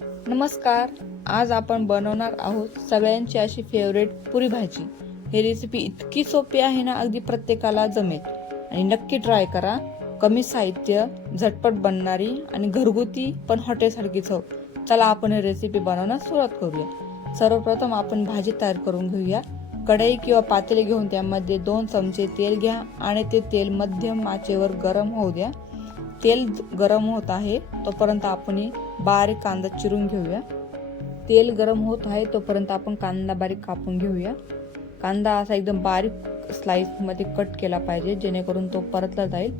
नमस्कार. आज आपण बनवणार आहोत सगळ्यांची अशी फेवरेट पुरी भाजी. ही रेसिपी इतकी सोपी आहे ना, अगदी प्रत्येकाला जमेल. आणि नक्की ट्राय करा. कमी साहित्य, झटपट बनणारी आणि घरगुती पण हॉटेलसारखी चव. चला आपण ही रेसिपी बनवण्यास सुरुवात करूया. सर्वप्रथम आपण भाजी तयार करून घेऊया. कढई किंवा पातेले घेऊन त्यामध्ये 2 चमचे तेल घ्या आणि ते तेल मध्यम आचेवर गरम होऊ द्या. तेल गरम होत आहे तोपर्यंत आपण बारीक कांदा चिरून घेऊया. तेल गरम होत आहे तोपर्यंत आपण कांदा बारीक कापून घेऊया. कांदा असा एकदम बारीक स्लाइस मध्ये कट केला पाहिजे, जेणेकरून तो परतला जाईल.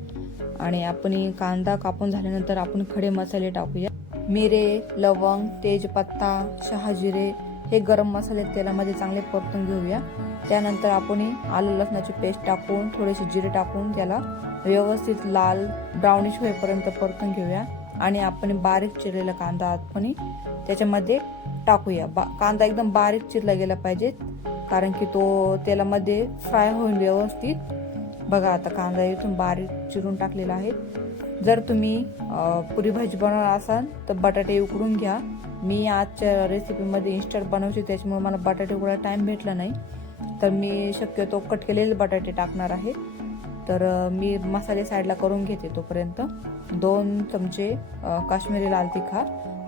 आणि आपण कांदा कापून झाल्यानंतर आपण खडे मसाले टाकूया. मिरे, लवंग, तेजपत्ता, शहाजिरे हे गरम मसाले तेलामध्ये चांगले परतून घेऊया. त्यानंतर आपण आलं लसणाची पेस्ट टाकून थोडेसे जिरे टाकून त्याला व्यवस्थित लाल ब्राउनिश होईपर्यंत परतून घेऊया. आणि आपण बारीक चिरलेला कांदा आपण त्याच्यामध्ये टाकूया. कांदा एकदम बारीक चिरला गेला पाहिजे, कारण की तो तेलामध्ये फ्राय होईल व्यवस्थित. बघा आता कांदा इथून बारीक चिरून टाकलेला आहे. जर तुम्ही पुरी भाजी बनवणार असाल तर बटाटे उकडून घ्या. मी आजच्या रेसिपीमध्ये इन्स्टंट बनवते, त्याच्यामुळे मला बटाटे उकडायला टाइम भेटला नाही, तर मी शक्यतो कट केलेले बटाटे टाकणार आहे. तर मी मसाले साईडला करून घेते. तोपर्यंत 2 चमचे काश्मीरी लाल तिखट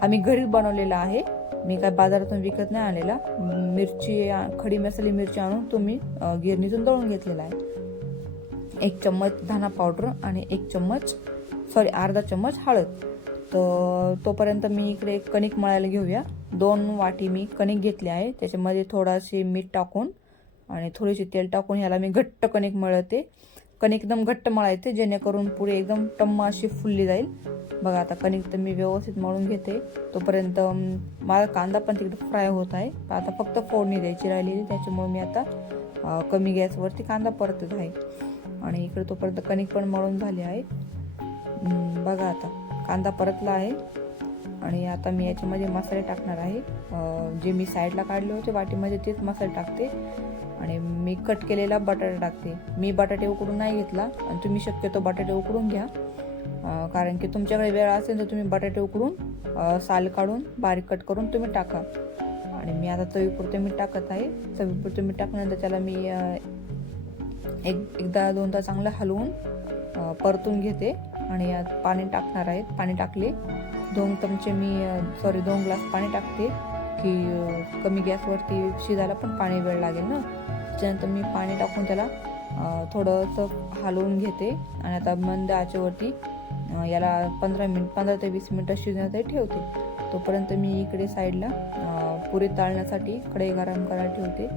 हा मी घरीच बनवलेला आहे. मी काय बाजारातून विकत नाही आणलेला. मिरची, खडी मसाली मिरची आणून तुम्ही गिरणीतून दळून घेतलेला आहे. 1 चम्मच धना पावडर आणि अर्धा चम्मच हळद. तर तोपर्यंत मी इकडे कणिक मळायला घेऊया. 2 वाटी मी कणिक घेतली आहे. त्याच्यामध्ये थोडासे मीठ टाकून आणि थोडीशी तेल टाकून ह्याला मी घट्ट कणिक मळते. कणिक एकदम घट्ट मळायचे, जेणेकरून पुढे एकदम टम्म अशी फुलली जाईल. बघा आता कणिक तर मी व्यवस्थित मळून घेते. तोपर्यंत माझा कांदा पण तिकडे फ्राय होत आहे. आता फक्त फोडणी द्यायची राहिलेली, त्याच्यामुळे मी आता कमी गॅसवरती कांदा परतत आहे. आणि इकडे तोपर्यंत कणिक पण मळून झाली आहे. बघा आता कांदा परतला आहे. आणि आता मी याच्यामध्ये मसाले टाकणार आहे. जे मी साईडला काढले होते वाटीमध्ये तेच मसाले टाकते. आणि मी कट केलेला बटाटा टाकते. मी बटाटे उकडून नाही घेतला, आणि तुम्ही शक्यतो बटाटे उकडून घ्या. कारण की तुमच्याकडे वेळ असेल तर तुम्ही बटाटे उकडून साल काढून बारीक कट करून तुम्ही टाका. आणि मी आता चवीपुरते मीठ टाकत आहे. चवीपुरते मीठ टाकल्यानंतर त्याला मी एकदा दोनदा चांगलं हलवून परतून घेते. आणि यात पाणी टाकणार आहे. पाणी टाकले 2 ग्लास पाणी टाकते, की कमी गॅसवरती शिजायला पण पाणी वेळ लागेल ना. त्याच्यानंतर मी पाणी टाकून त्याला थोडंसं हलवून घेते. आणि आता मंद आचेवरती याला 15 ते 20 मिनिटं शिजण्यासाठी ठेवते. तोपर्यंत मी इकडे साईडला पुरी तळण्यासाठी कढई गरम करायला ठेवते.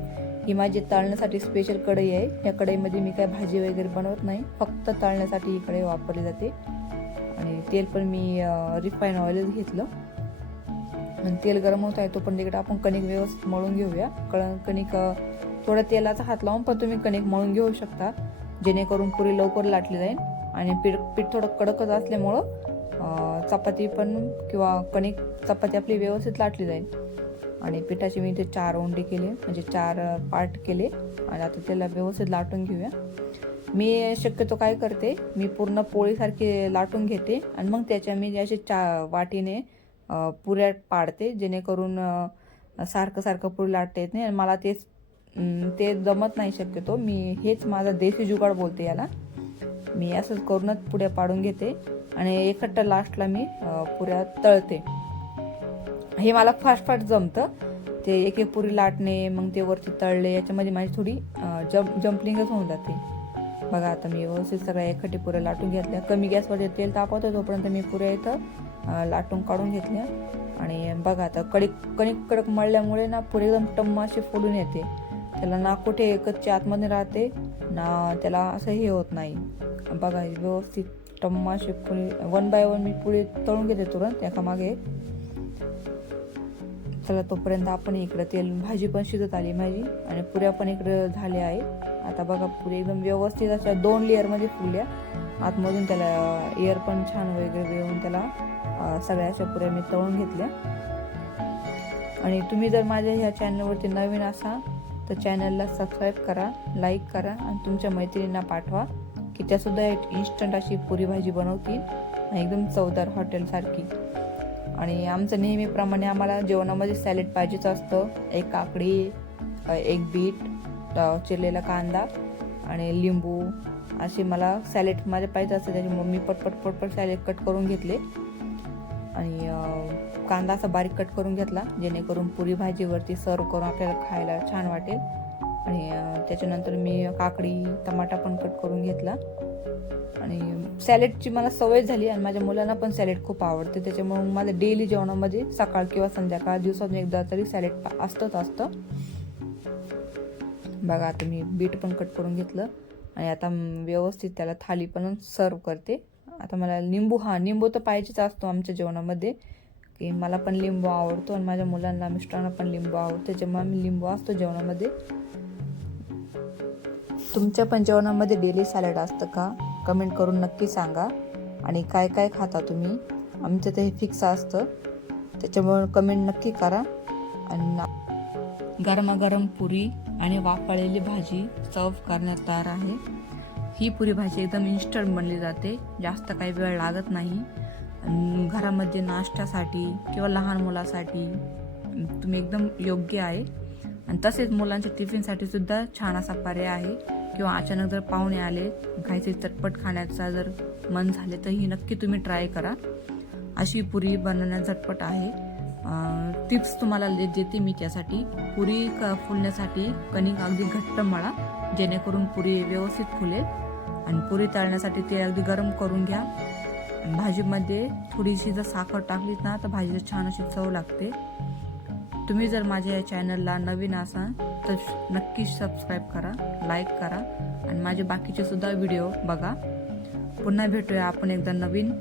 ही माझी तळण्यासाठी स्पेशल कढई आहे. या कढईमध्ये मी काय भाजी वगैरे बनवत नाही, फक्त तळण्यासाठी ही कढई वापरली जाते. आणि तेल पण मी रिफाईन ऑइलच घेतलं. आणि तेल गरम होत आहे तोपर्यंत इकडे आपण कणिक व्यवस्थित मळून घेऊया. कणिक थोडा तेलाचा हात लावून पण तुम्ही कणिक मळून घेऊ शकता, जेणेकरून पुरी लवकर लाटली जाईल. आणि पीठ थोडं कडकच असल्यामुळं चपाती पण किंवा कणिक चपाती आपली व्यवस्थित लाटली जाईल. आणि पिठाचे मी इथे 4 उंडे केले, म्हणजे 4 पार्ट केले. आणि आता त्याला व्यवस्थित लाटून घेऊया. मी शक्यतो काय करते, मी पूर्ण पोळीसारखी लाटून घेते आणि मग त्याच्या मी असे वाटीने पुऱ्या पाडते, जेणेकरून सारखं पुरी लाटता येत नाही. आणि मला ते जमत नाही शक्यतो. मी हेच माझा देसी जुगाड बोलते याला. मी असंच करूनच पुऱ्या पाडून घेते आणि एकट्टा लास्टला मी पुऱ्या तळते. हे मला फास्ट जमतं. ते एक पुरी लाटणे, मग ते वरती तळले, याच्यामध्ये माझी थोडी जम्पलिंगच होऊन जाते. बघा आता मी व्यवस्थित सगळ्या एकट्टी पुऱ्या लाटून घेतल्या. कमी गॅसवर तेल तापवतो तोपर्यंत मी पुऱ्या इथं लाटून काढून घेतल्या. आणि बघा आता कणिक कडक मळल्यामुळे ना पुरी एकदम टम्म अशी फुलून येते. त्याला ना कुठे कच्ची आतमध्ये राहते ना, त्याला असं हे होत नाही. बघा व्यवस्थित टम्म अशी पुरी 1 बाय 1 मी पुरी तळून घेते तुरंत एका मागे. चला तोपर्यंत आपण इकडे भाजी पण शिजत आली माझी आणि पुऱ्या पण इकडे झाल्या आहे. आता बघा पुरी एकदम व्यवस्थित अशा 2 लेअरमध्ये फुलल्या. आतमधून त्याला एअर पण छान वगैरे येऊन त्याला सगळ्या अशा पुऱ्या मी तळून घेतल्या. आणि तुम्ही जर माझ्या ह्या चॅनलवरती नवीन असाल तर चॅनलला सबस्क्राईब करा, लाईक करा आणि तुमच्या मैत्रिणींना पाठवा, की त्यासुद्धा एक इन्स्टंट अशी पुरी भाजी बनवतील एकदम चवदार हॉटेलसारखी. आणि आमचं नेहमीप्रमाणे आम्हाला जेवणामध्ये सॅलेड पाहिजेच असतं. एक काकडी, एक बीट, चिरलेला कांदा आणि लिंबू असे मला सॅलेड माझे पाहिजे असतं. त्याच्यामुळे मी पटपट सॅलेड कट करून घेतले आणि कांदा असा बारीक कट करून घेतला, जेणेकरून पुरी भाजीवरती सर्व करून आपल्याला खायला छान वाटेल. आणि त्याच्यानंतर मी काकडी, टमाटा पण कट करून घेतला. आणि सॅलेडची मला सवय झाली आणि माझ्या मुलांना पण सॅलेड खूप आवडते. त्याच्यामुळे माझं डेली जेवणामध्ये सकाळ किंवा संध्याकाळ दिवसातून एकदा तरी सॅलेड असतं. बघा आता मी बीट पण कट करून घेतलं आणि आता व्यवस्थित त्याला थाली पण सर्व करते. आता मला लिंबू तर पाहिजेच असतो आमच्या जेवणामध्ये, की मला पण लिंबू आवडतो आणि माझ्या मुलांना, मिस्टरांना पण लिंबू आवडतो. त्याच्यामुळे मी लिंबू असतो जेवणामध्ये. तुमच्या पण जेवणामध्ये डेली सॅलड असतं का? कमेंट करून नक्की सांगा. आणि काय काय खाता तुम्ही? आमचं ते हे फिक्स असतं, त्याच्यामुळे कमेंट नक्की करा. आणि गरमागरम पुरी आणि वाफळलेली भाजी सर्व करण्यात तयार आहे. ही पुरी भाजी एकदम इन्स्टंट बनली जाते, जास्त काही वेळ लागत नाही. घरामध्ये नाश्त्यासाठी किंवा लहान मुलासाठी तुम्ही एकदम योग्य आहे. आणि तसेच मुलांच्या टिफिनसाठी सुद्धा छान असा पर्याय आहे. किंवा अचानक जर पाहुणे आले, काहीतरी चटपट खाण्याचा जर मन झाले तर ही नक्की तुम्ही ट्राय करा. अशी पुरी बनवण्यात झटपट आहे. टिप्स तुम्हाला देते मी त्यासाठी. पुरी फुलण्यासाठी कणिक अगदी घट्ट मळा, जेणेकरून पुरी व्यवस्थित फुलेल. आणि पुरी तळण्यासाठी ते अगदी गरम करून घ्या. भाजीमध्ये थोडीशी जर साखर टाकलीत ना तर भाजीला छान अशी चव लागते. तुम्ही जर माझ्या या चॅनलला नवीन असाल तर नक्की सबस्क्राईब करा, लाईक करा आणि माझे बाकीचे सुद्धा व्हिडिओ बघा. पुन्हा भेटूया आपण एकदा नवीन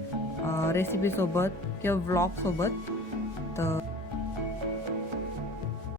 रेसिपीसोबत किंवा व्लॉगसोबत. तर